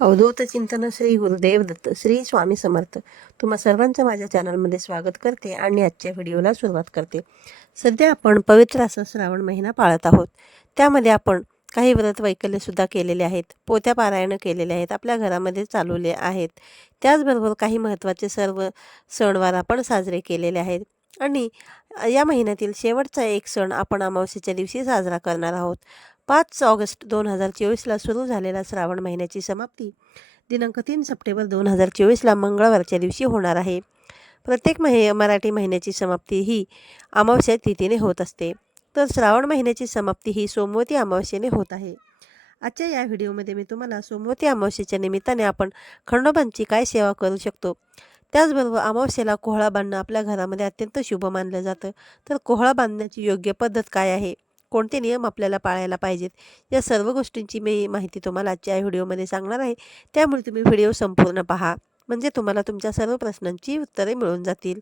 अवधूत चिंतन श्री गुरुदेव दत्त श्री स्वामी समर्थ. तुम्हा सर्वांचं माझ्या चॅनलमध्ये स्वागत करते आणि आजच्या व्हिडिओला सुरुवात करते. सध्या आपण पवित्र असं श्रावण महिना पाळत आहोत. त्यामध्ये आपण काही व्रत वैकल्यसुद्धा केलेले आहेत. पोत्या पारायणं केलेले आहेत. आपल्या घरामध्ये चालवले आहेत. त्याचबरोबर काही महत्त्वाचे सर्व सणवार आपण साजरे केलेले आहेत. आणि या महिन्यातील शेवटचा एक सण आपण अमावस्येच्या दिवशी साजरा करणार आहोत. पाच ऑगस्ट दोन हजार चोवीसला सुरू झालेला श्रावण महिन्याची समाप्ती. दिनांक तीन सप्टेंबर दोन हजार चोवीसला मंगळवारच्या दिवशी होणार आहे. प्रत्येक महि मराठी महिन्याची समाप्ती ही अमावस्या तिथीने होत असते. तर श्रावण महिन्याची समाप्ती ही सोमवती अमावस्येने होत आहे. आजच्या या व्हिडिओमध्ये मी तुम्हाला सोमवती अमावस्येच्या निमित्ताने आपण खंडोबांची काय सेवा करू शकतो? त्याचबरोबर अमावस्येला कोहळा बांधणं आपल्या घरामध्ये अत्यंत शुभ मानलं जातं. तर कोहळा बांधण्याची योग्य पद्धत काय आहे? कोणते नियम आपल्याला पाळायला पाहिजेत? या सर्व गोष्टींची मी माहिती तुम्हाला आजच्या व्हिडिओमध्ये सांगणार आहे. त्यामुळे तुम्ही व्हिडिओ संपूर्ण पहा. म्हणजे तुम्हाला तुमच्या सर्व प्रश्नांची उत्तरे मिळून जातील.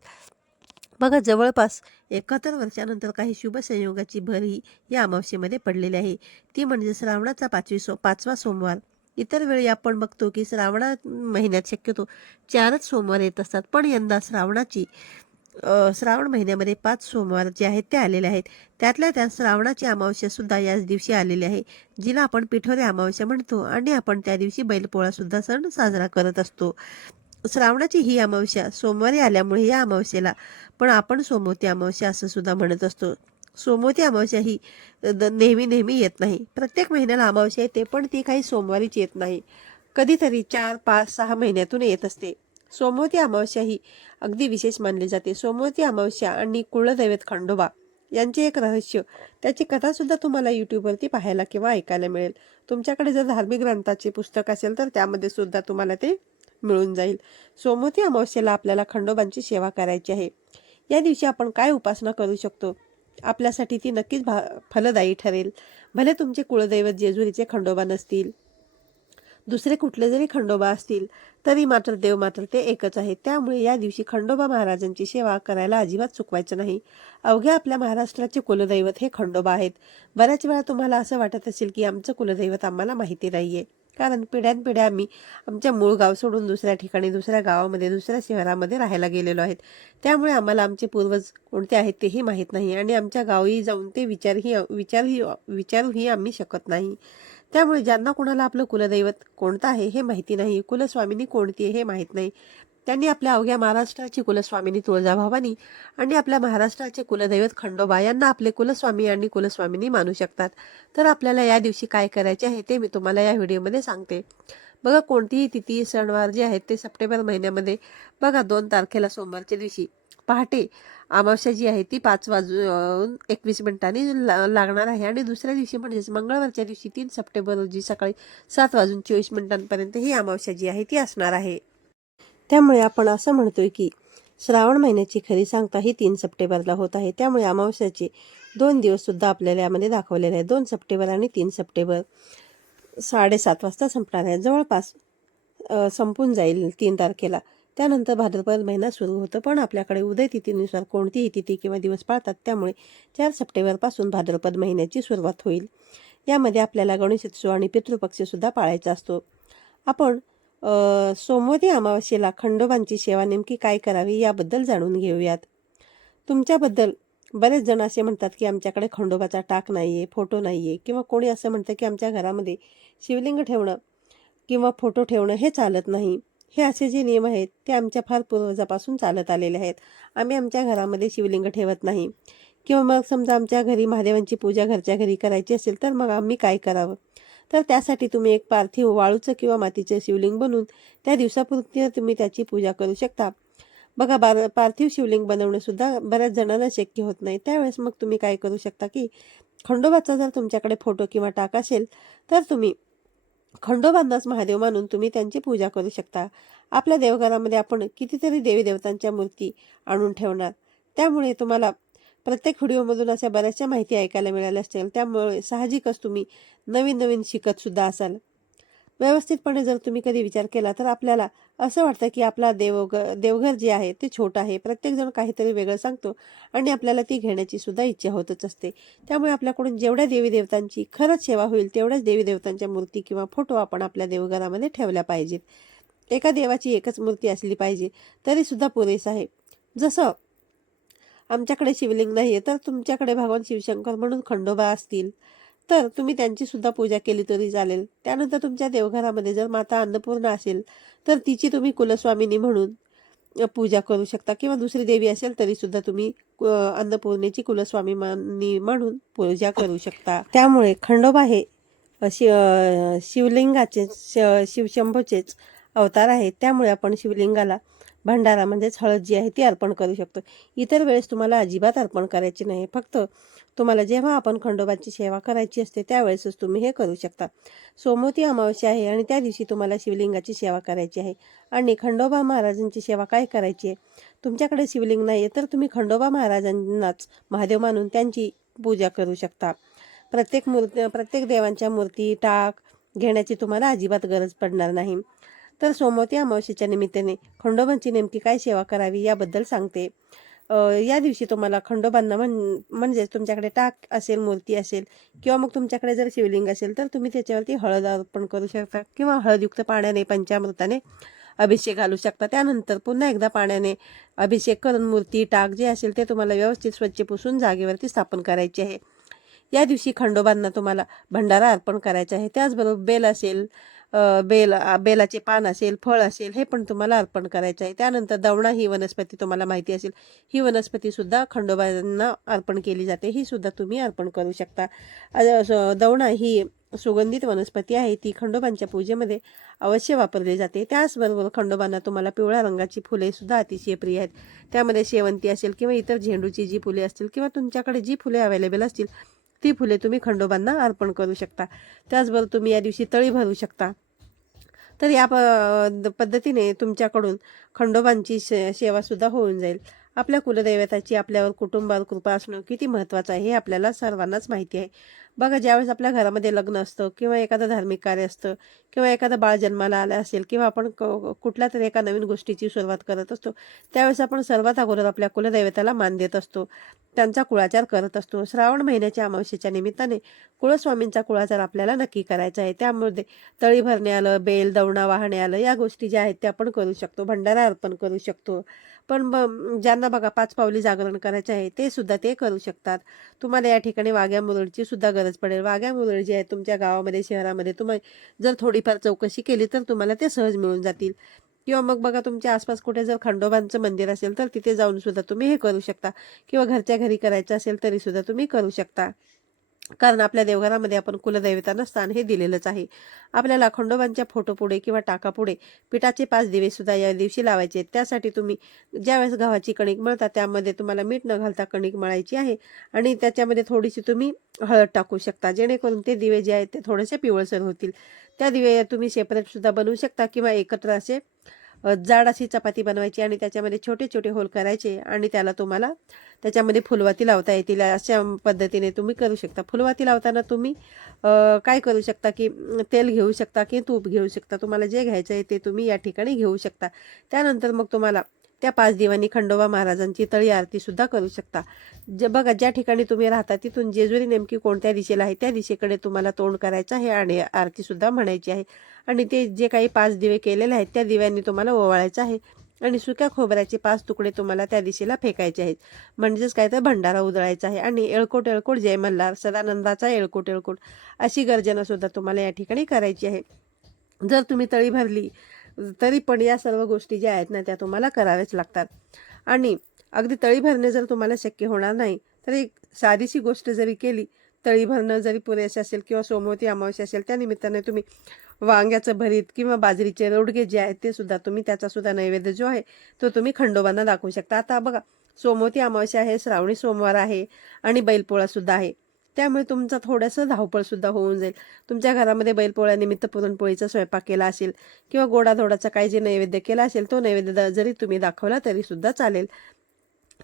बघा जवळपास एकाहत्तर वर्षानंतर काही शुभ संयोगाची भर ही या अमावस्येमध्ये पडलेली आहे. ती म्हणजे श्रावणाचा पाचवी सो पाचवा सोमवार. इतर वेळी आपण बघतो की श्रावणा महिन्यात शक्यतो चारच सोमवार येत असतात. पण यंदा श्रावणाची श्रावण महिन्यामध्ये पाच सोमवार जे आहेत ते आलेले आहेत. त्यातल्या त्यात श्रावणाची अमावस्या सुद्धा याच दिवशी आलेली आहे जिला आपण पिठोरे अमावस्या म्हणतो आणि आपण त्या दिवशी बैलपोळा सुद्धा सण साजरा करत असतो. श्रावणाची ही अमावस्या सोमवारी आल्यामुळे या अमावस्येला पण आपण सोमवती अमावस्या असं सुद्धा म्हणत असतो. सोमवती अमावस्या ही द- नेहमी नेहमी येत नाही. प्रत्येक महिन्याला अमावस्या येते पण ती काही सोमवारीच येत नाही. कधीतरी चार पाच सहा महिन्यातून येत असते. सोमवती अमावस्या ही अगदी विशेष मानली जाते. सोमवती अमावस्या आणि कुळदैवत खंडोबा यांचे एक रहस्य. त्याची कथासुद्धा तुम्हाला यूट्यूबवरती पाहायला किंवा ऐकायला मिळेल. तुमच्याकडे जर धार्मिक ग्रंथाचे पुस्तक असेल तर त्यामध्ये सुद्धा तुम्हाला ते मिळून जाईल. सोमवती अमावस्येला आपल्याला खंडोबांची सेवा करायची आहे. या दिवशी आपण काय उपासना करू शकतो? आपल्यासाठी ती नक्कीच भा फलदायी ठरेल. भले तुमचे कुळदैवत जेजुरीचे खंडोबा नसतील दुसरे कुठले जरी खंडोबा असतील तरी मात्र देव मात्र ते एकच आहे त्यामुळे या दिवशी खंडोबा महाराजांची सेवा करायला अजिबात चुकवायचं नाही. अवघ्या आपल्या महाराष्ट्राचे कुलदैवत हे खंडोबा आहेत. बऱ्याच वेळा तुम्हाला असं वाटत असेल की आमचं कुलदैवत आम्हाला माहिती नाहीये. कारण पिढ्यानपिढ्या आम्ही आमच्या मूळ गाव सोडून दुसऱ्या ठिकाणी दुसऱ्या गावामध्ये दुसऱ्या शहरामध्ये राहायला गेलेलो आहेत. त्यामुळे आम्हाला आमचे पूर्वज कोणते आहेत तेही माहीत नाही आणि आमच्या गावी जाऊन ते विचारही विचारही विचारूही आम्ही शकत नाही. त्यामुळे ज्यांना कोणाला आपलं कुलदैवत कोणतं आहे हे माहिती नाही कुलस्वामिनी कोणती आहे हे माहीत नाही. त्यांनी आपल्या अवघ्या महाराष्ट्राची कुलस्वामिनी तुळजाभवानी आणि आपल्या महाराष्ट्राचे कुलदैवत खंडोबा यांना आपले कुलस्वामी आणि कुलस्वामिनी मानू शकतात. तर आपल्याला या दिवशी काय करायचे आहे ते मी तुम्हाला या व्हिडिओमध्ये सांगते. बघा कोणतीही तिथी सणवार जे आहेत ते सप्टेंबर महिन्यामध्ये बघा दोन तारखेला सोमवारच्या दिवशी. पहाटे अमावस्या जी आहे ती पाच वाजून एकवीस मिनिटांनी ला- लागणार आहे. आणि दुसऱ्या दिवशी म्हणजेच मंगळवारच्या दिवशी तीन सप्टेंबर रोजी सकाळी सात वाजून चोवीस मिनिटांपर्यंत ही अमावस्या जी आहे ती असणार आहे. त्यामुळे आपण असं म्हणतोय की श्रावण महिन्याची खरी सांगता ही तीन सप्टेंबरला होत आहे. त्यामुळे अमावस्याचे दोन दिवस सुद्धा आपल्याला यामध्ये दाखवलेले आहेत. दोन सप्टेंबर आणि तीन सप्टेंबर साडेसात वाजता संपणार आहे. जवळपास संपून जाईल तीन तारखेला. त्यानंतर भाद्रपद महिना सुरू होतो पण आपल्याकडे उदय तिथीनुसार कोणतीही तिथी किंवा दिवस पाळतात त्यामुळे चार सप्टेंबरपासून भाद्रपद महिन्याची सुरुवात होईल. यामध्ये आपल्याला गणेशोत्सव आणि पितृपक्षसुद्धा पाळायचा असतो. आपण सोमवारी अमावास्येला अमावस्येला खंडोबांची सेवा नेमकी काय करावी याबद्दल जाणून घेऊयात. तुमच्याबद्दल बरेच जण असे म्हणतात की आमच्याकडे खंडोबाचा टाक नाही आहे फोटो नाही आहे किंवा कोणी असं म्हणतं की आमच्या घरामध्ये शिवलिंग ठेवणं किंवा फोटो ठेवणं हे चालत नाही. हे असे जे नियम आहेत ते आमच्या फार पूर्वजापासून चालत आलेले आहेत. आम्ही आमच्या घरामध्ये शिवलिंग ठेवत नाही. किंवा मग समजा आमच्या घरी महादेवांची पूजा घरच्या घरी करायची असेल तर मग आम्ही काय करावं? तर त्यासाठी तुम्ही एक पार्थिव वाळूचं किंवा मातीचं शिवलिंग बनवून त्या दिवसापुरती तुम्ही त्याची पूजा करू शकता. बघा बार पार्थिव शिवलिंग बनवणंसुद्धा बऱ्याच जणांना शक्य होत नाही. त्यावेळेस मग तुम्ही काय करू शकता की खंडोबाचा जर तुमच्याकडे फोटो किंवा टाक असेल तर तुम्ही खंडोबांनाच महादेव मानून तुम्ही त्यांची पूजा करू शकता. आपल्या देवघरामध्ये आपण कितीतरी देवी देवतांच्या मूर्ती आणून ठेवणार. त्यामुळे तुम्हाला प्रत्येक व्हिडिओमधून अशा बऱ्याचशा माहिती ऐकायला मिळाल्या असतील. त्यामुळे साहजिकच तुम्ही नवीन नवीन शिकत सुद्धा असाल. व्यवस्थितपणे जर तुम्ही कधी विचार केला तर आपल्याला असं वाटतं की आपला देवघर देवघर जे आहे ते छोटं आहे. प्रत्येकजण काहीतरी वेगळं सांगतो आणि आपल्याला ती घेण्याची सुद्धा इच्छा होतच असते. त्यामुळे आपल्याकडून जेवढ्या देवी देवतांची खरंच सेवा होईल तेवढ्याच देवी देवतांच्या मूर्ती किंवा फोटो आपण आपल्या देवघरामध्ये ठेवल्या पाहिजेत. एका देवाची एकच मूर्ती असली पाहिजे तरी सुद्धा पुरेस आहे. जसं आमच्याकडे शिवलिंग नाही आहे तर तुमच्याकडे भगवान शिवशंकर म्हणून खंडोबा असतील तर तुम्ही त्यांची सुद्धा पूजा केली तरी चालेल. त्यानंतर तुमच्या देवघरामध्ये जर माता अन्नपूर्णा असेल तर तिची तुम्ही कुलस्वामिनी म्हणून पूजा करू शकता. किंवा दुसरी देवी असेल तरी सुद्धा तुम्ही अन्नपूर्णेची कुलस्वामी म्हणून पूजा करू शकता. त्यामुळे खंडोबा हे अ, शि शिवलिंगाचे श- शिवशंभूचेच अवतार आहेत. त्यामुळे आपण शिवलिंगाला भंडारा म्हणजेच हळद जी आहे ती अर्पण करू शकतो. इतर वेळेस तुम्हाला अजिबात अर्पण करायची नाही. फक्त तुम्हाला जेव्हा आपण खंडोबाची सेवा करायची असते त्यावेळेसच तुम्ही हे करू शकता. सोमवती अमावस्या आहे आणि त्या दिवशी तुम्हाला शिवलिंगाची सेवा करायची आहे. आणि खंडोबा महाराजांची सेवा काय करायची आहे? तुमच्याकडे शिवलिंग नाही आहे तर तुम्ही खंडोबा महाराजांनाच महादेव मानून त्यांची पूजा करू शकता. प्रत्येक मूर्ती प्रत्येक देवांच्या मूर्ती टाक घेण्याची तुम्हाला अजिबात गरज पडणार नाही. तर सोमवती अमावस्येच्या निमित्ताने खंडोबांची नेमकी काय सेवा करावी याबद्दल सांगते. या दिवशी तुम्हाला खंडोबांना म्हण म्हणजेच तुमच्याकडे टाक असेल मूर्ती असेल किंवा मग तुमच्याकडे जर शिवलिंग असेल तर तुम्ही त्याच्यावरती हळद अर्पण करू शकता किंवा हळदयुक्त पाण्याने पंचामृताने अभिषेक घालू शकता. त्यानंतर पुन्हा एकदा पाण्याने अभिषेक करून मूर्ती टाक जे असेल ते तुम्हाला व्यवस्थित स्वच्छ पुसून जागेवरती स्थापन करायचे आहे. या दिवशी खंडोबांना तुम्हाला भंडारा अर्पण करायचा आहे. त्याचबरोबर बेल असेल बेल बेलाचे पान असेल फळ असेल हे पण तुम्हाला अर्पण करायचं आहे. त्यानंतर दवणा ही वनस्पती तुम्हाला माहिती असेल. ही वनस्पतीसुद्धा खंडोबांना अर्पण केली जाते. ही सुद्धा तुम्ही अर्पण करू शकता. दवणा ही सुगंधित वनस्पती आहे. ती खंडोबांच्या पूजेमध्ये अवश्य वापरली जाते. त्याचबरोबर खंडोबांना तुम्हाला पिवळ्या रंगाची फुले सुद्धा अतिशय प्रिय आहेत. त्यामध्ये शेवंती असेल किंवा इतर झेंडूची जी फुले असतील किंवा तुमच्याकडे जी फुले अवेलेबल असतील ती फुले तुम्ही खंडोबांना अर्पण करू शकता. त्याचबरोबर तुम्ही या दिवशी तळी भरू शकता. तर या प पद्धतीने तुमच्याकडून खंडोबांची से सेवासुद्धा होऊन जाईल. आपल्या कुलदैवताची आपल्यावर कुटुंबावर कृपा असणं किती महत्त्वाचं आहे हे आपल्याला सर्वांनाच माहिती आहे. बघा ज्यावेळेस आपल्या घरामध्ये लग्न असतं किंवा एखादं धार्मिक कार्य असतं किंवा एखादं बाळ जन्माला आलं असेल किंवा आपण क कुठल्या तरी एका नवीन गोष्टीची सुरुवात करत असतो त्यावेळेस आपण सर्वात अगोदर आपल्या कुलदैवताला मान देत असतो. त्यांचा कुळाचार करत असतो. श्रावण महिन्याच्या अमावस्येच्या निमित्ताने कुळस्वामींचा कुळाचार आपल्याला नक्की करायचा आहे. त्यामध्ये तळी भरणे आलं बेल दवणा वाहणे आलं या गोष्टी ज्या आहेत त्या आपण करू शकतो. भंडारा अर्पण करू शकतो. पण ब ज्यांना बघा पाच पावली जागरण करायचे आहे ते सुद्धा ते करू शकतात. तुम्हाला या ठिकाणी वाघ्या मुरळीची सुद्धा गरज पडेल. वाघ्या मुरळ जी आहे तुमच्या गावामध्ये शहरामध्ये तुम्ही जर थोडीफार चौकशी केली तर तुम्हाला ते सहज मिळून जातील. किंवा मग बघा तुमच्या आसपास कुठे जर खंडोबांचं मंदिर असेल तर तिथे जाऊन सुद्धा तुम्ही हे करू शकता. किंवा घरच्या घरी करायचं असेल तरी सुद्धा तुम्ही करू शकता. कारण आपल्या देवघरामध्ये आपण कुलदैवतांना स्थान हे दिलेलंच आहे. आपल्याला खंडोबांच्या फोटोपुढे किंवा टाकापुढे पिठाचे पाच दिवे सुद्धा या दिवशी लावायचे आहेत. त्यासाठी तुम्ही ज्यावेळेस गव्हाची कणिक मळता त्यामध्ये तुम्हाला मीठ न घालता कणिक मळायची आहे आणि त्याच्यामध्ये थोडीशी तुम्ही हळद टाकू शकता. जेणेकरून ते दिवे जे आहेत ते थोडेसे पिवळसर होतील. त्या दिवे तुम्ही सेपरेट सुद्धा बनवू शकता किंवा एकत्र असे जाड अशी चपाती बनवायची आणि त्याच्यामध्ये छोटे छोटे होल करायचे आणि त्याला तुम्हाला त्याच्यामध्ये फुलवाती लावता येतील. अशा पद्धतीने तुम्ही करू शकता. फुलवाती लावताना तुम्ही काय करू शकता की तेल घेऊ शकता की तूप घेऊ शकता. तुम्हाला जे घ्यायचं आहे ते तुम्ही या ठिकाणी घेऊ शकता. त्यानंतर मग तुम्हाला त्या पाच दिवाणी खंडोबा महाराजांची तळी आरती सुद्धा करू शकता. जे बघा ज्या ठिकाणी तुम्ही राहता तिथून जेजुरी नेमकी कोणत्या दिशेला आहे त्या दिशेकडे तुम्हाला तोंड करायचं आहे आणि आरती सुद्धा म्हणायची आहे. आणि ते जे काही पाच दिवे केलेले आहेत त्या दिव्यांनी तुम्हाला ओवाळायचं आहे आणि सुक्या खोबऱ्याचे पाच तुकडे तुम्हाला त्या दिशेला फेकायचे आहेत. म्हणजेच काय तर भंडारा उधळायचा आहे आणि एळकोट एळकोट जय मल्हार सदानंदाचा एळकोट एळकोट अशी गर्जना सुद्धा तुम्हाला या ठिकाणी करायची आहे. जर तुम्ही तळी भरली तरी पण या सर्व गोष्टी ज्या आहेत ना त्या तुम्हाला कराव्याच लागतात. आणि अगदी तळी भरणे जर तुम्हाला शक्य होणार नाही तर एक साधीशी गोष्ट जरी केली तळी भरणं जरी पुरेसे असेल किंवा सोमवती अमावस्या असेल त्या निमित्ताने तुम्ही वांग्याचं भरीत किंवा बाजरीचे रोडगे जे आहेत ते सुद्धा तुम्ही त्याचा सुद्धा नैवेद्य जो आहे तो तुम्ही खंडोबांना दाखवू शकता. आता बघा सोमवती अमावस्या आहे श्रावणी सोमवार आहे आणि बैलपोळा सुद्धा आहे. त्यामुळे तुमचा थोडंसं धावपळसुद्धा होऊन जाईल. तुमच्या घरामध्ये बैलपोळ्यानिमित्त पुरणपोळीचा स्वयंपाक केला असेल किंवा गोडाधोडाचा काही जे नैवेद्य केला असेल तो नैवेद्य जरी तुम्ही दाखवला तरीसुद्धा चालेल.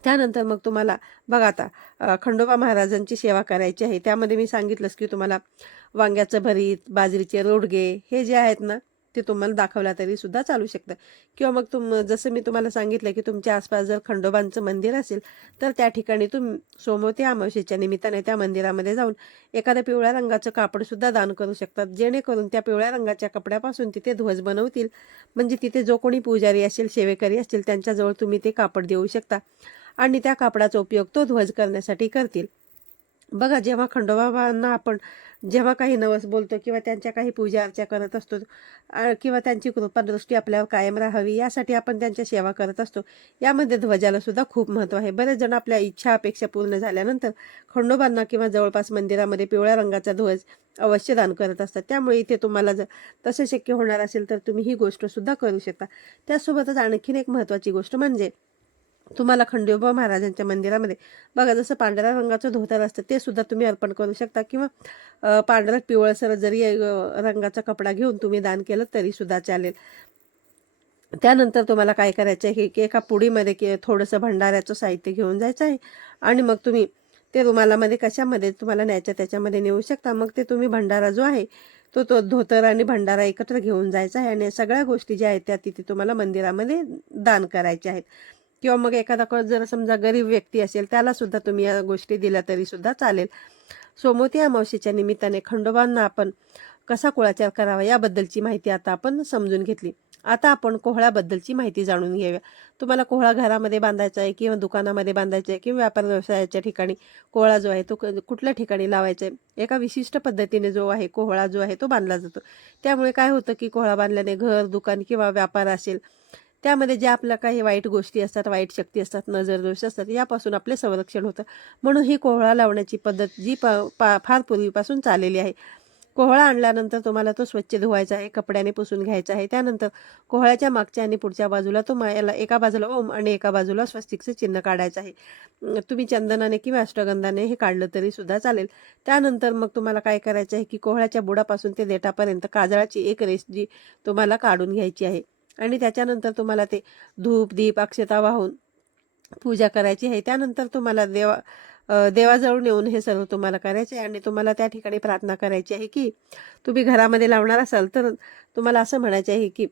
त्यानंतर मग तुम्हाला बघा आता खंडोबा महाराजांची सेवा करायची आहे. त्यामध्ये मी सांगितलंच की तुम्हाला वांग्याचं भरीत बाजरीचे रोडगे हे जे आहेत ना ते तुम्हाला दाखवला तरी सुद्धा चालू शकतं. किंवा मग तुम जसं मी तुम्हाला सांगितलं की तुमच्या आसपास जर खंडोबांचं मंदिर असेल तर त्या ठिकाणी तुम्ही सोमवती अमावशेच्या निमित्ताने त्या मंदिरामध्ये जाऊन एखाद्या पिवळ्या रंगाचं कापड सुद्धा दान करू शकतात. जेणेकरून त्या पिवळ्या रंगाच्या कपड्यापासून तिथे ध्वज बनवतील. म्हणजे तिथे जो कोणी पुजारी असेल सेवेकरी असतील त्यांच्याजवळ तुम्ही ते कापड देऊ शकता. आणि त्या कापडाचा उपयोग तो ध्वज करण्यासाठी करतील. बघा जेव्हा खंडोबाबांना आपण जेव्हा काही नवस बोलतो किंवा त्यांच्या काही पूजा अर्चा करत असतो किंवा त्यांची कृपादृष्टी आपल्यावर कायम राहावी यासाठी आपण त्यांच्या सेवा करत असतो. यामध्ये ध्वजाला सुद्धा खूप महत्त्व आहे. बरेच जण आपल्या इच्छा अपेक्षा पूर्ण झाल्यानंतर खंडोबांना किंवा जवळपास मंदिरामध्ये पिवळ्या रंगाचा ध्वज अवश्य दान करत असतात. त्यामुळे इथे तुम्हाला जर तसं शक्य होणार असेल तर तुम्ही ही गोष्ट सुद्धा करू शकता. त्यासोबतच आणखीन एक महत्त्वाची गोष्ट म्हणजे तुम्हाला खंडोबा महाराजांच्या मंदिरामध्ये बघा जसं पांढऱ्या रंगाचं धोतर असतं ते सुद्धा तुम्ही अर्पण करू शकता. किंवा पांढरा पिवळसर जरी रंगाचा कपडा घेऊन तुम्ही दान केलं तरी सुद्धा चालेल. त्यानंतर तुम्हाला काय करायचं आहे की एका पुडीमध्ये की थोडंसं भंडाऱ्याचं साहित्य घेऊन जायचं आहे. आणि मग तुम्ही ते रुमालामध्ये कशामध्ये तुम्हाला न्यायचं त्याच्यामध्ये नेऊ शकता. मग ते तुम्ही भंडारा जो आहे तो तो धोतर आणि भंडारा एकत्र घेऊन जायचा आहे. आणि सगळ्या गोष्टी ज्या आहेत त्या तिथे तुम्हाला मंदिरामध्ये दान करायच्या आहेत. किंवा मग एखादा जर समजा गरीब व्यक्ती असेल त्याला सुद्धा तुम्ही या गोष्टी दिल्या तरी सुद्धा चालेल. सोमवती अमावस्येच्या निमित्ताने खंडोबांना आपण कसा कुळाचार करावा याबद्दलची माहिती आता आपण समजून घेतली. आता आपण कोहळ्याबद्दलची माहिती जाणून घेऊया. तुम्हाला कोहळा घरामध्ये बांधायचा आहे किंवा दुकानामध्ये बांधायचा आहे किंवा व्यापार व्यवसायाच्या ठिकाणी कोहळा जो आहे तो क- कुठल्या ठिकाणी लावायचा आहे? एका विशिष्ट पद्धतीने जो आहे कोहळा जो आहे तो बांधला जातो. त्यामुळे काय होतं की कोहळा बांधल्याने घर दुकान किंवा व्यापार असेल त्यामध्ये ज्या आपल्या काही वाईट गोष्टी असतात वाईट शक्ती असतात नजर दोष असतात यापासून आपले संरक्षण होतं. म्हणून ही कोहळा लावण्याची पद्धत जी प पा फार पूर्वीपासून चाललेली आहे. कोहळा आणल्यानंतर तुम्हाला तो स्वच्छ धुवायचा आहे कपड्याने पुसून घ्यायचा आहे. त्यानंतर कोहळ्याच्या मागच्या आणि पुढच्या बाजूला तो मायाला एका बाजूला ओम आणि एका बाजूला स्वस्तिकचं चिन्ह काढायचं आहे. तुम्ही चंदनाने किंवा अष्टगंधाने हे काढलं तरी सुद्धा चालेल. त्यानंतर मग तुम्हाला काय करायचं आहे की कोहळ्याच्या बुडापासून ते देठापर्यंत काजळाची एक रेस जी तुम्हाला काढून घ्यायची आहे. आणि त्याच्यानंतर तुम्हाला ते धूप दीप अक्षता वाहून पूजा करायची आहे. त्यानंतर तुम्हाला देवा देवाजवळ नेऊन हे सर्व तुम्हाला करायचे आहे. आणि तुम्हाला त्या ठिकाणी प्रार्थना करायची आहे की तुम्ही घरामध्ये लावणार असाल तर तुम्हाला असं म्हणायचे आहे की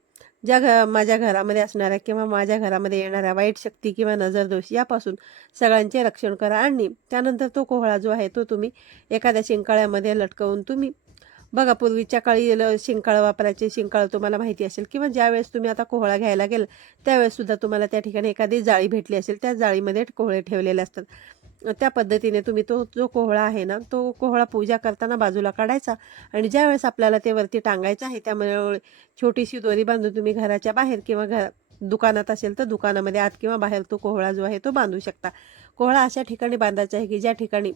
ज्या घ माझ्या घरामध्ये असणाऱ्या किंवा माझ्या घरामध्ये येणाऱ्या वाईट शक्ती किंवा नजरदोष यापासून सगळ्यांचे रक्षण करा. आणि त्यानंतर तो कोहळा जो आहे तो तुम्ही एखाद्या शिंकाळ्यामध्ये लटकवून तुम्ही बघा पूर्वीच्या काळी ल- शिंकाळं वापरायचे शिंकाळं तुम्हाला माहिती असेल. किंवा ज्यावेळेस तुम्ही आता कोहळा घ्यायला गेल त्यावेळेस सुद्धा तुम्हाला त्या ठिकाणी एखादी जाळी भेटली असेल त्या जाळीमध्ये कोहळे ठेवलेले असतात. त्या पद्धतीने तुम्ही तो जो कोहळा आहे ना तो कोहळा पूजा करताना बाजूला काढायचा आणि ज्यावेळेस आपल्याला ते वरती टांगायचं आहे त्यामुळे छोटीशी दोरी बांधून तुम्ही घराच्या बाहेर किंवा घर दुकानात असेल तर दुकानामध्ये आत किंवा बाहेर तो कोहळा जो आहे तो बांधू शकता. कोहळा अशा ठिकाणी बांधायचा आहे की ज्या ठिकाणी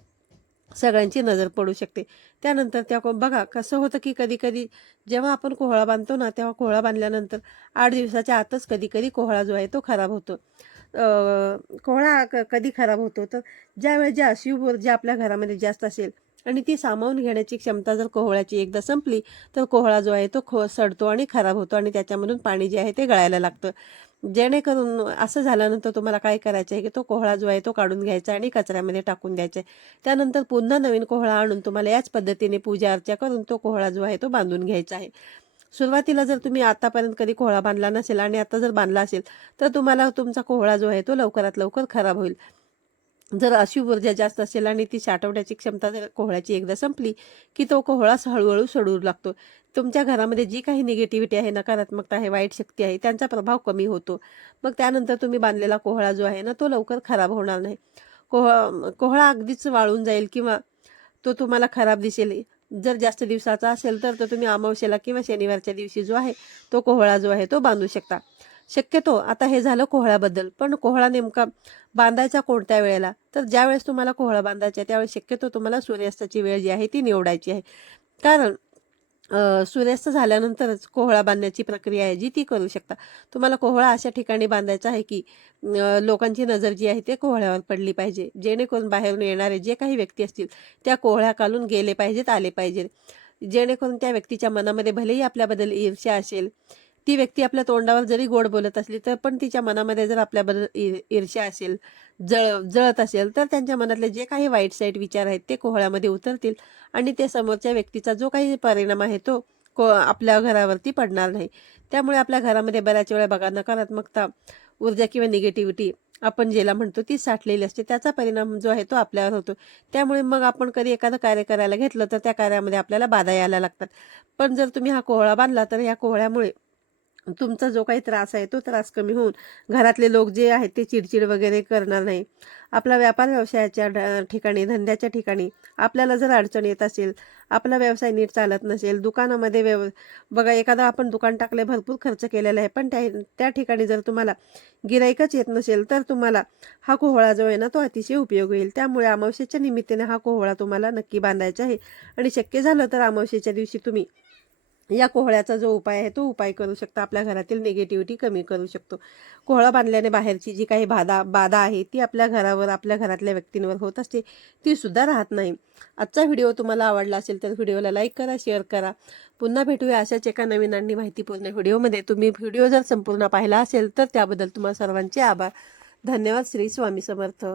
सगळ्यांची नजर पडू शकते. त्यानंतर त्या को- बघा कसं होतं की कधी कधी जेव्हा आपण कोहळा बांधतो ना तेव्हा कोहळा बांधल्यानंतर आठ दिवसाच्या आतच कधी कधी कोहळा जो आहे तो खराब होतो. कोहळा क- कधी खराब होतो? तर ज्यावेळेस ज्या अशीव ज्या आपल्या घरामध्ये जास्त असेल आणि ती सामावून घेण्याची क्षमता जर कोहळ्याची एकदा संपली तर कोहळा जो आहे तो खो सडतो आणि खराब होतो आणि त्याच्यामधून पाणी जे आहे ते गळायला लागतं. जेणेकरून असं झाल्यानंतर तुम्हाला काय करायचं आहे की तो कोहळा जो आहे तो काढून घ्यायचा आणि कचऱ्यामध्ये टाकून द्यायचा आहे. त्यानंतर पुन्हा नवीन कोहळा आणून तुम्हाला याच पद्धतीने पूजा अर्चा करून तो कोहळा जो आहे तो बांधून घ्यायचा आहे. सुरुवातीला जर तुम्ही आतापर्यंत कधी कोहळा बांधला नसेल आणि आता जर बांधला असेल तर तुम्हाला तुमचा कोहळा जो आहे तो लवकरात लवकर खराब होईल. जर अशी ऊर्जा जास्त असेल आणि ती साठवण्याची क्षमता जर कोहळ्याची एकदा संपली की तो कोहळा हळूहळू सडू लागतो. तुमच्या घरामध्ये जी काही निगेटिव्हिटी आहे नकारात्मकता आहे वाईट शक्ती आहे त्यांचा प्रभाव कमी होतो. मग त्यानंतर तुम्ही बांधलेला कोहळा जो आहे ना तो लवकर खराब होणार नाही. कोह कोहळा अगदीच वाळून जाईल किंवा तो तुम्हाला खराब दिसेल. जर जास्त दिवसाचा असेल तर तो तुम्ही अमावस्येला किंवा शनिवारच्या दिवशी जो आहे तो कोहळा जो आहे तो बांधू शकता. शक्यतो आता हे झालं कोहळ्याबद्दल. पण कोहळा नेमका बांधायचा कोणत्या वेळेला? तर ज्यावेळेस तुम्हाला कोहळा बांधायचा आहे त्यावेळेस शक्यतो तुम्हाला सूर्यास्ताची वेळ जी आहे ती निवडायची आहे. कारण सूर्यास्त झाल्यानंतरच कोहळा बांधण्याची प्रक्रिया आहे जी ती करू शकता. तुम्हाला कोहळा अशा ठिकाणी बांधायचा आहे की लोकांची नजर जी आहे ते कोहळ्यावर पडली पाहिजे. जेणेकरून बाहेरून येणारे जे काही व्यक्ती असतील त्या कोहळ्या कोहळ्याखालून गेले पाहिजेत आले पाहिजेत. जेणेकरून त्या व्यक्तीच्या मनामध्ये भलेही आपल्याबद्दल ईर्ष्या असेल ती व्यक्ती आपल्या तोंडावर जरी गोड बोलत असली तर पण तिच्या मनामध्ये जर आपल्याबद्दल ईर ईर्ष्या असेल जळ जळत असेल तर त्यांच्या मनातले जे काही वाईट साईट विचार आहेत ते कोहळ्यामध्ये उतरतील आणि ते समोरच्या व्यक्तीचा जो काही परिणाम आहे तो को आपल्या घरावरती पडणार नाही. त्यामुळे आपल्या घरामध्ये बऱ्याच वेळा बघा नकारात्मकता ऊर्जा किंवा निगेटिव्हिटी आपण ज्याला म्हणतो ती साठलेली असते. त्याचा परिणाम जो आहे तो आपल्यावर होतो. त्यामुळे मग आपण कधी एखादं कार्य करायला घेतलं तर त्या कार्यामध्ये आपल्याला बाधा यायला लागतात. पण जर तुम्ही हा कोहळा बांधला तर या कोहळ्यामुळे तुमचा जो काही त्रास आहे तो त्रास कमी होऊन घरातले लोक जे आहेत ते चिडचिड वगैरे करणार नाही. आपला व्यापार व्यवसायाच्या ठिकाणी धंद्याच्या ठिकाणी आपल्याला जर अडचण येत असेल आपला व्यवसाय नीट चालत नसेल दुकानामध्ये व्यव बघा एखादा आपण दुकान टाकले भरपूर खर्च केलेला आहे पण त्या त्या ठिकाणी जर तुम्हाला गिराईकच येत नसेल तर तुम्हाला हा कोहळा जो आहे ना तो अतिशय उपयोग होईल. त्यामुळे अमावस्येच्या निमित्ताने हा कोहळा तुम्हाला नक्की बांधायचा आहे. आणि शक्य झालं तर अमावस्येच्या दिवशी तुम्ही या कोहळ्याचा जो उपाय आहे तो उपाय करू शकता. आपल्या घरातील निगेटिव्हिटी कमी करू शकतो. कोहळा बांधल्याने बाहेरची जी काही बाधा बाधा आहे ती आपल्या घरावर आपल्या घरातल्या व्यक्तींवर होत असते. ती सुद्धा राहत नाही. आजचा व्हिडिओ तुम्हाला आवडला असेल तर व्हिडिओला लाईक करा शेअर करा. पुन्हा भेटूया अशाच एका नवीन आणि माहितीपूर्ण व्हिडिओमध्ये. तुम्ही व्हिडिओ जर संपूर्ण पाहिला असेल तर त्याबद्दल तुम्हाला सर्वांचे आभार. धन्यवाद. श्री स्वामी समर्थ.